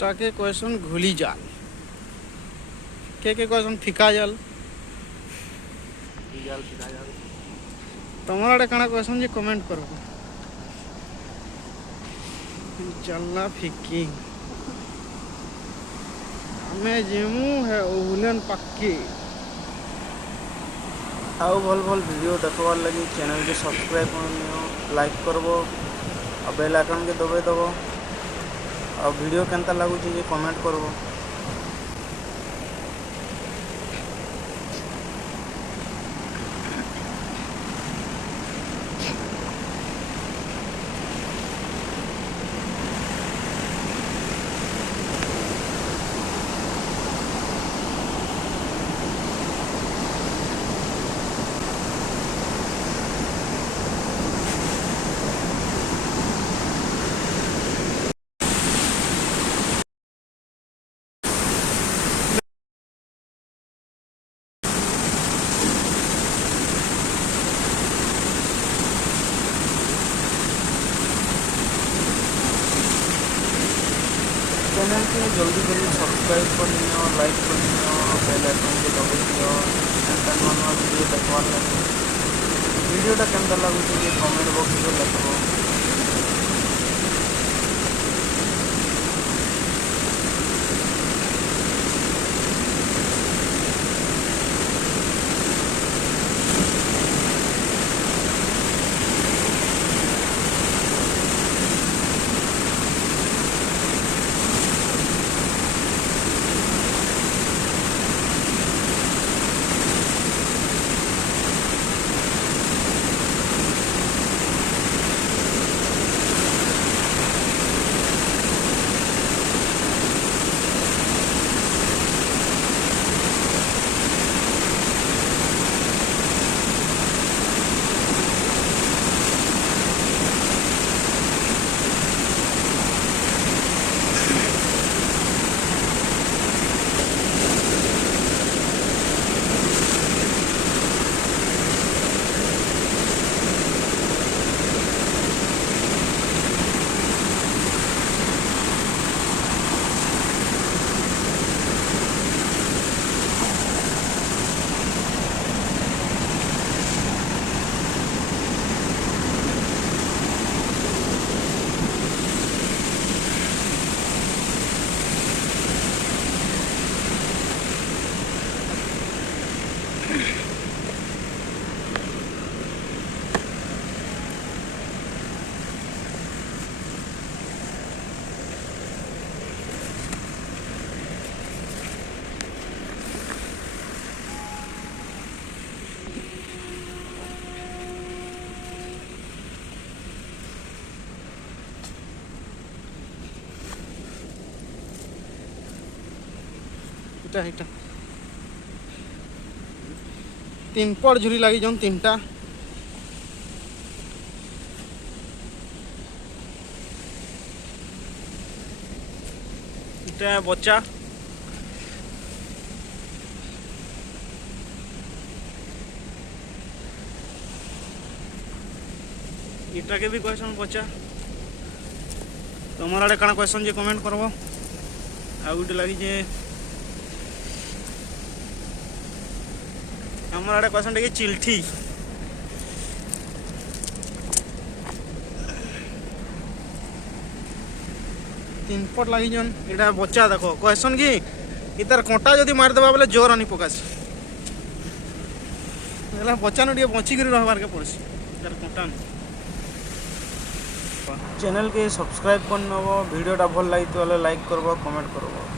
ताके क्वेश्चन घुली जाल के क्वेश्चन फिका जाल तुम्हारा आड़े काना क्वेश्चन जी कमेंट करो जल्ला फिकी हमें जिमू है ओहुलन पक्की आउ भल भल वीडियो देखवार लगी चैनल के सब्सक्राइब कर लाइक करबो और बेल आइकन के दबाई दबो और वीडियो केनता लगुच कमेंट करबो। चैनल के जल्दी जल्दी सब्सक्राइब कर नियो लाइक कर नियो बेल आइकन के दबाई दियो एंड नवा वीडियो देखवार लगे वीडियोटा केनता लगुच कमेंट बॉक्स में लिखो। इटा इटा तीन पड़ झुरी लगी जौन तीनटा इटा बच्चा इटा के भी क्वेश्चन बच्चा तुम्हारा आड़े काना क्वेश्चन जे कमेंट करबो आ गुटे लगी जे हमारे आड़े क्वेश्चन टे चिल्ठी तीन पट लगी जन इटा बच्चा देखो क्वेश्चन की इतार कंटा जदि मारिदेबा बोले जोर आनी पकासी बच्चा न बचिक रहबार के पड़सी इतार कंटा चैनल के सब्सक्राइब कर नब वीडियोटा भल लगी तो लाइक करब कमेंट करब।